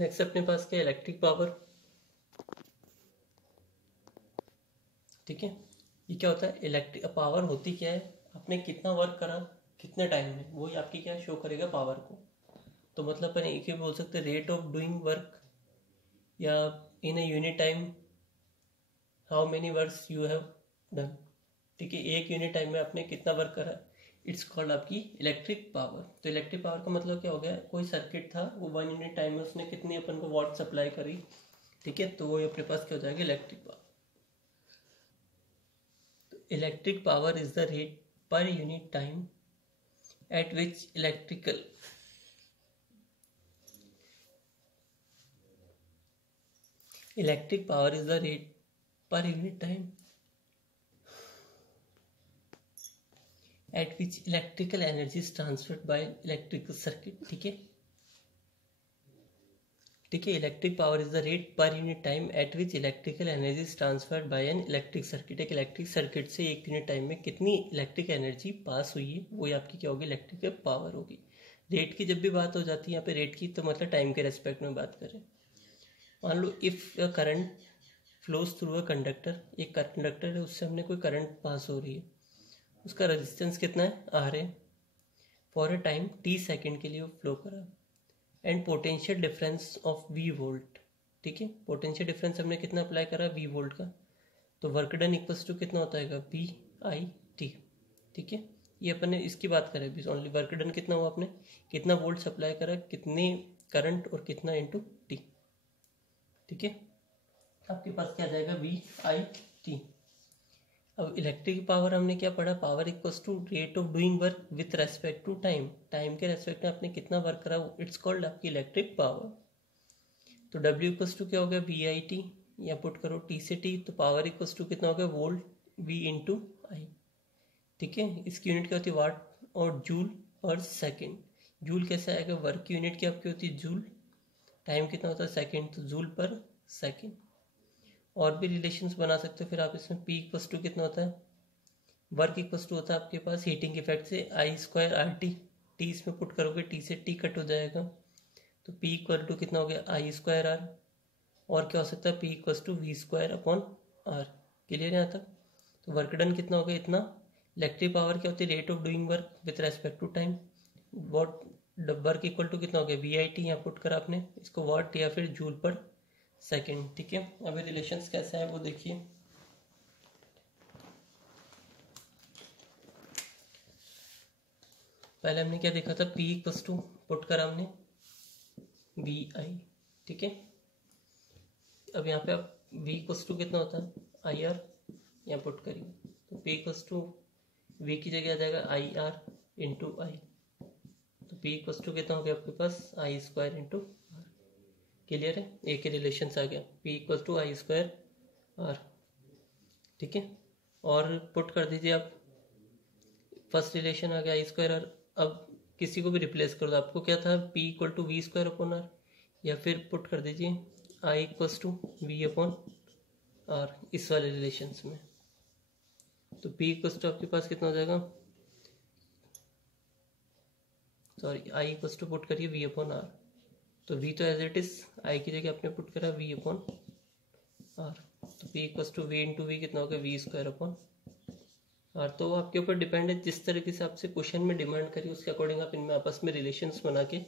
Next अपने पास क्या, electric power. ठीक है, ये क्या होता है, इलेक्ट्रिक पावर होती क्या है, आपने कितना वर्क करा कितने टाइम में, वही आपकी क्या शो करेगा पावर को। तो मतलब अपन एक ही बोल सकते हैं रेट ऑफ डूइंग वर्क, या in a unit time how many works you have done. ठीक है, एक यूनिट टाइम में आपने कितना वर्क करा, इट्स कॉल्ड आपकी इलेक्ट्रिक पावर। तो इलेक्ट्रिक पावर का मतलब क्या हो गया, कोई सर्किट था वो 1 यूनिट टाइम में उसने कितनी अपन को वॉट सप्लाई करी। ठीक है, तो वो अपने पास क्या हो जाएगा, इलेक्ट्रिक पावर। तो electric power is the rate per unit time at which electric power is the rate per unit time at which electrical energy is transferred by electrical circuit। ठीक है, ठीक है, electric power is the rate per unit time eight which electrical energy is transferred by N electric circuit. एक electric circuit से एक unit time में कितनी electric energy पास हुई है, वो आपकी क्या होगी, इलेक्ट्रिकल पावर होगी। रेट की जब भी बात हो जाती है यहाँ पे रेट की, तो मतलब टाइम के रेस्पेक्ट में बात करें। मान लो if a current flows through a conductor, एक कंडक्टर है उससे हमने कोई करंट पास हो रही है, उसका रेजिस्टेंस कितना है, आर है, for a time T second के लिए वो फ्लो करा, and potential difference of V volt. ठीक है, पोटेंशियल डिफरेंस हमने कितना अप्लाई करा, वी वोल्ट का, तो वर्क डन इक्वल्स टू कितना होता है, वी आई टी। ठीक है, ये अपन ने इसकी बात करें अभी, ओनली वर्क डन कितना हुआ, आपने कितना वोल्ट सप्लाई करा, कितने करंट और कितना इंटू टी। ठीक है, आपके पास क्या आ जाएगा, वी आई टी। अब इलेक्ट्रिक पावर हमने क्या पढ़ा, power equals to rate of doing work with respect to time, time के रेस्पेक्ट में आपने कितना वर्क करा, इट्स कॉल्ड आपकी इलेक्ट्रिक पावर। तो W इक्वल्स टू क्या हो गया, वी आई टी, या पुट करो टी से टी, तो पावर इक्वल्स टू कितना हो गया, वोल्ट V इंटू आई। ठीक है, इसकी यूनिट क्या होती है, वाट और जूल पर सेकेंड। जूल कैसे आएगा, वर्क की यूनिट क्या आपकी होती है, जूल, टाइम कितना होता है, सेकेंड, तो जूल पर सेकेंड। और भी रिलेशंस बना सकते हो फिर आप इसमें, P इक्वल्स टू कितना होता है, वर्क इक्वल्स टू होता है आपके पास हीटिंग इफेक्ट से आई स्क्वायर आर टी, टी इसमें पुट करोगे टी से टी कट हो जाएगा, तो P इक्वल टू कितना हो गया, आई स्क्वायर आर, और क्या हो सकता है, P equals to V square upon R. Clear है यहाँ तक। तो वर्क डन कितना हो गया, इतना। इलेक्ट्रिक पावर क्या होती है, rate of doing work with respect to time, what work equal to कितना हो गया, वी आई टी, यहाँ पुट करा आपने इसको वॉट या फिर जूल पर सेकेंड। ठीक है, अभी रिलेशंस कैसे है वो देखिए। पहले हमने क्या देखा था, P इक्वल्स टू पुट करा हमने वी आई। ठीक है, अब यहाँ पे आप V इक्वल्स टू कितना होता है, आई आर, यहाँ पुट करिए, तो P इक्वल्स टू V की जगह आ जाएगा आई आर इंटू आई, तो P इक्वल्स टू कितना हो गया आपके पास, I square into R. Clear है, एक ही रिलेशन आ गया, P equals to I square R. ठीक है, और पुट कर दीजिए आप, फर्स्ट रिलेशन आ गया आई स्क्वायर आर। अब किसी को भी रिप्लेस कर दो, आपको क्या था, P equal to V square upon R, या फिर पुट कर दीजिए I equals to V upon R इस वाले रिलेशंस में, तो P इक्वल्स टू आपके पास कितना हो जाएगा, sorry I equals to put करिए वी अपॉन आर, तो V तो एज इट इज, आई की जगह आपने पुट करा वी अपॉन आर, तो P equals to V into V कितना हो गया, वी स्क्वायर अपॉन आर। तो आपके ऊपर डिपेंड है, जिस तरीके से आपसे क्वेश्चन में डिमांड करिए उसके अकॉर्डिंग आप इनमें आपस में रिलेशंस बना के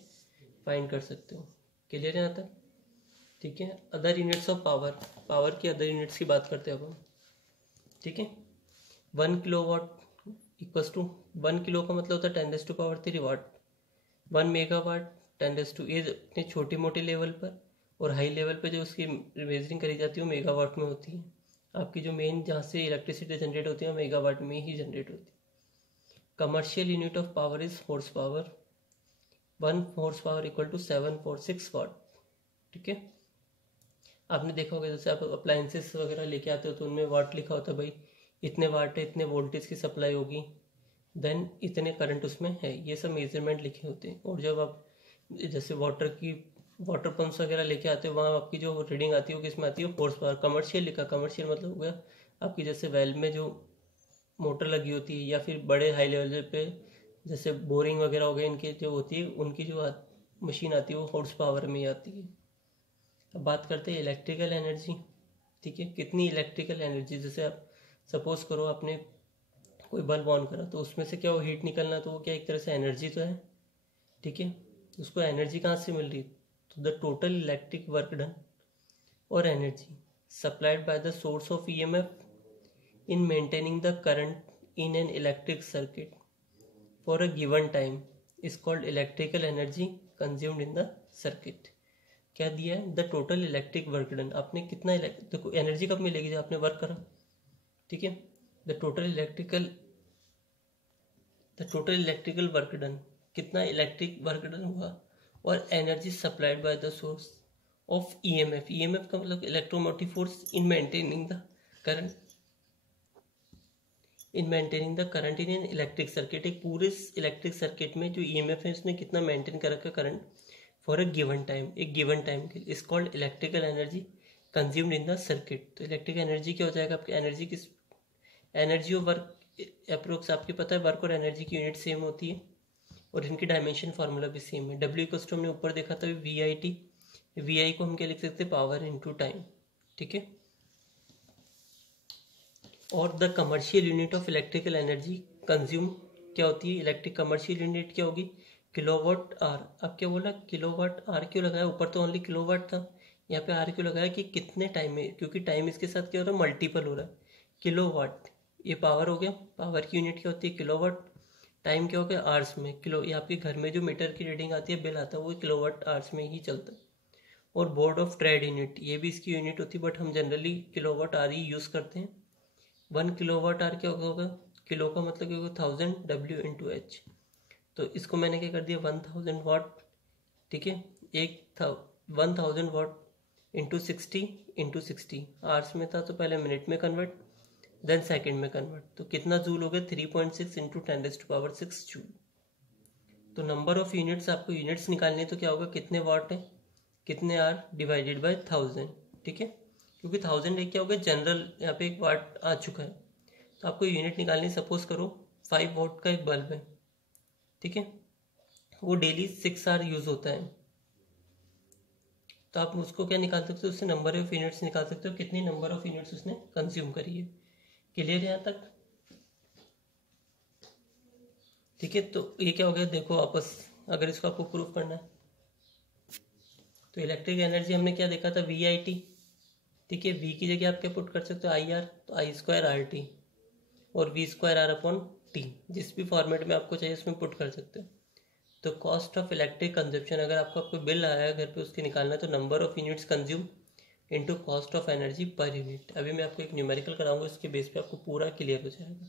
फाइंड कर सकते हो। क्लियर है यहाँ तक। ठीक है, other units of power, power की अदर यूनिट्स की बात करते हैं अब हम। ठीक है, 1 kilo watt equals to, 1 kilo का मतलब होता है 10⁻³ वाट, 1 मेगावाट 10⁻, ये इतनी छोटी मोटी लेवल पर, और हाई लेवल पर जो उसकी मेजरिंग करी जाती है वो मेगावाट में होती है। आपकी जो मेन जहाँ से इलेक्ट्रिसिटी जनरेट होती है मेगावाट में ही जनरेट होती है। Commercial unit of power is horse power, 1 horse power equal to 746 watt. ठीक है, आपने देखा होगा जैसे आप अप्लायंसेस वगैरह लेके आते हो तो उनमें वाट लिखा होता है, भाई इतने वाट है, इतने वोल्टेज की सप्लाई होगी, देन इतने करंट उसमें है, ये सब मेजरमेंट लिखे होते हैं। और जब आप जैसे वाटर पंप्स वगैरह लेके आते हो, वहाँ आपकी जो रीडिंग आती है वो किसमें आती है, हॉर्स पावर। कमर्शियल लिखा, कमर्शियल मतलब हो गया आपकी जैसे वेल में जो मोटर लगी होती है, या फिर बड़े हाई लेवल पे जैसे बोरिंग वगैरह हो गए, इनके जो होती है उनकी जो मशीन आती है वो हॉर्स पावर में ही आती है। अब बात करते हैं इलेक्ट्रिकल एनर्जी। ठीक है, कितनी इलेक्ट्रिकल एनर्जी, जैसे आप सपोज करो आपने कोई बल्ब ऑन करा तो उसमें से क्या वो हीट निकलना, तो वो क्या एक तरह से एनर्जी तो है। ठीक है, उसको एनर्जी कहाँ से मिल रही है, तो the total electric work done और energy supplied by the source of EMF in maintaining the current in an electric circuit for a given time is called electrical energy consumed in the circuit. क्या दिया है, the total electric work done, आपने कितना देखो energy कब मिलेगी जब आपने वर्क करा। ठीक है, the total electrical work done, कितना इलेक्ट्रिक वर्क डन हुआ, और energy supplied by the source of EMF. EMF का मतलब electromotive force in maintaining the current in an electric circuit. एक पूरे इलेक्ट्रिक सर्किट में जो ईएमएफ है उसने कितना मेंटेन कर रखा current for a given time, एक गिवन टाइम के, is called electrical energy consumed in the circuit. तो इलेक्ट्रिक एनर्जी क्या हो जाएगा, आपकी एनर्जी किस, एनर्जी और वर्क अप्रोक्स आपकी पता है, वर्क और एनर्जी की यूनिट सेम होती है और इनकी डायमेंशन फार्मूला भी सेम है। डब्ल्यू इक्वल्स टू हमने ऊपर देखा था वी आई टी, वी आई को हम क्या लिख सकते हैं, पावर इनटू टाइम। ठीक है, और the commercial unit of electrical energy consume क्या होती है, इलेक्ट्रिक कमर्शियल यूनिट क्या होगी, किलोवाट आर। अब क्या बोला, किलोवाट आर क्यों लगाया, ऊपर तो ओनली किलोवाट था, यहाँ पे आर क्यों लगाया कि कितने टाइम में, क्योंकि टाइम इसके साथ क्या हो रहा है, मल्टीपल हो रहा है। किलोवाट ये पावर हो गया, पावर की यूनिट क्या होती है, किलोवाट। टाइम क्या हो गया, आवर्स में। किलो ये आपके घर में जो मीटर की रीडिंग आती है, बिल आता है, वो किलोवाट आवर्स में ही चलता है। और बोर्ड ऑफ ट्रेड यूनिट, ये भी इसकी यूनिट होती है, बट हम जनरली किलोवाट आर ही यूज़ करते हैं। 1 किलोवाट आर क्या होगा, किलो का मतलब क्या होगा 1000 डब्ल्यू इंटू एच, तो इसको मैंने क्या कर दिया 1000 वाट। ठीक है, 1000 वाट इंटू 60 आवर्स में था तो पहले मिनट में कन्वर्ट, देन सेकंड में कन्वर्ट, तो कितना जूल हो गया 3.6 इंटू 10⁻6 जूल। तो नंबर ऑफ यूनिट्स, आपको यूनिट्स निकालनी है तो क्या होगा, कितने वाट है, कितने आर डिवाइडेड बाय 1000। ठीक है, क्योंकि 1000 एक क्या हो गया जनरल, यहाँ पे एक वाट आ चुका है, तो आपको यूनिट निकालनी, सपोज करो 5 वाट का एक बल्ब है। ठीक है, वो डेली 6 आवर यूज होता है, तो आप उसको क्या निकाल सकते हो, उससे नंबर ऑफ यूनिट्स निकाल सकते हो, कितनी नंबर ऑफ यूनिट्स उसने कंज्यूम करी है। क्लियर है यहाँ तक। ठीक है, तो ये क्या हो गया, देखो वापस अगर इसको आपको प्रूफ करना है तो इलेक्ट्रिक एनर्जी हमने क्या देखा था, वी आई टी। ठीक है, वी की जगह आप क्या पुट कर सकते हो, आई आर, तो आई स्क्वायर आर टी और V square R upon T, जिस भी फॉर्मेट में आपको चाहिए उसमें पुट कर सकते हो। तो कॉस्ट ऑफ इलेक्ट्रिक कंजप्शन, अगर आपको बिल आया है घर पे उसके निकालना है तो number of units consume into cost of energy per unit. अभी मैं आपको एक न्यूमेरिकल कराऊंगा, इसके बेस पे आपको पूरा क्लियर हो जाएगा।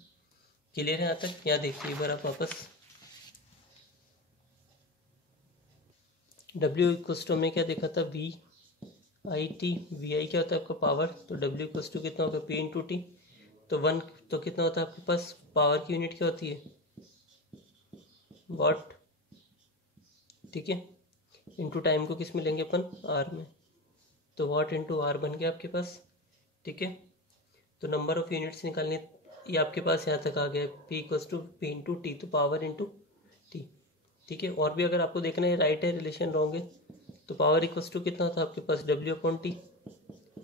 क्लियर है यहाँ तक, यहाँ देखिए एक बार आप वापस, डब्ल्यू इक्वल्स टू में क्या देखा था, वी आई टी, वी आई क्या होता है आपका पावर, तो डब्ल्यू इक्वल्स टू कितना होगा, पी इंटू टी, तो 1 तो कितना होता है आपके पास, पावर की यूनिट क्या होती है, वाट। ठीक है, इंटू टाइम को किस में लेंगे अपन, आर में, तो वाट इंटू आर बन गया आपके पास। ठीक है, तो नंबर ऑफ यूनिट्स निकालने, ये आपके पास यहाँ तक आ गया, P equals to P into T, तो पावर इंटू टी। ठीक है, और भी अगर आपको देखना है राइट है रिलेशन रॉन्ग है, तो पावर इक्वल्स टू कितना होता है आपके पास, W upon T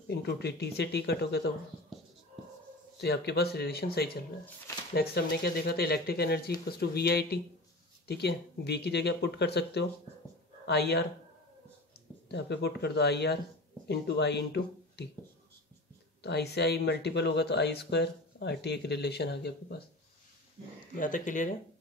into T, T से टी कट हो गया, तो ये आपके पास रिलेशन सही चल रहा है। नेक्स्ट हमने क्या देखा था, electric energy equals to V I T. ठीक है, वी की जगह पुट कर सकते हो आई आर, तो यहाँ पे पुट कर दो आई आर इंटू टी, तो आई से आई मल्टीपल होगा तो आई स्क्वायर आर टी, एक रिलेशन आ गया आपके पास। यहाँ तक क्लियर है।